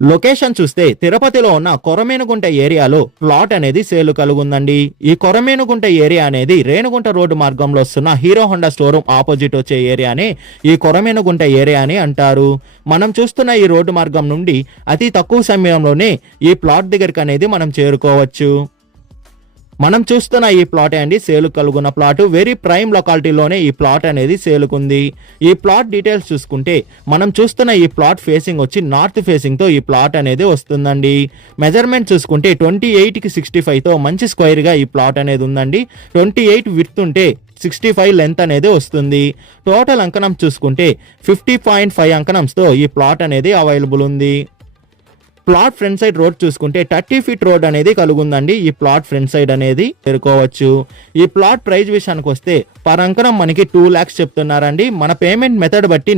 Location చూస్తే తిరుపతిలో ఉన్న కొరమేనుగుంట ఏరియాలో ప్లాట్ అనేది సేలు కలుగుందండి. ఈ కొరమేనుగుంట ఏరియా అనేది రేణుగుంట రోడ్డు మార్గంలో వస్తున్న హీరో హోండా షోరూమ్ ఆపోజిట్ వచ్చే ఏరియాని ఈ కొరమేనుగుంట ఏరియా అని అంటారు. మనం చూస్తున్న ఈ రోడ్డు మార్గం నుండి అతి తక్కువ సమయంలోనే ఈ ప్లాట్ దగ్గరికి అనేది మనం చేరుకోవచ్చు. మనం చూస్తున్న ఈ ప్లాట్ అండి సేలు కలుగున్న ప్లాట్ వెరీ ప్రైమ్ లొకాలిటీలోనే ఈ ప్లాట్ అనేది సేలుకుంది. ఈ ప్లాట్ డీటెయిల్స్ చూసుకుంటే మనం చూస్తున్న ఈ ప్లాట్ ఫేసింగ్ వచ్చి నార్త్ ఫేసింగ్ తో ఈ ప్లాట్ అనేది వస్తుందండి. మెజర్మెంట్ చూసుకుంటే 28కి 65తో మంచి స్క్వేర్ గా ఈ ప్లాట్ అనేది ఉందండి. 28 విడ్త్ ఉంటే 65 లెంత్ అనేది వస్తుంది. టోటల్ అంకణం చూసుకుంటే 50.5 అంకణంతో ఈ ప్లాట్ అనేది అవైలబుల్ ఉంది. ప్లాట్ ఫ్రంట్ సైడ్ రోడ్ చూసుకుంటే 30 ఫీట్ రోడ్ అనేది కలుగుందండి. ఈ ప్లాట్ ఫ్రంట్ సైడ్ అనేది చేరుకోవచ్చు. ఈ ప్లాట్ ప్రైస్ విషయానికి వస్తే పర్ అంకణం మనకి 2 lakhs చెప్తున్నారండి. మన పేమెంట్ మెథడ్ బట్టి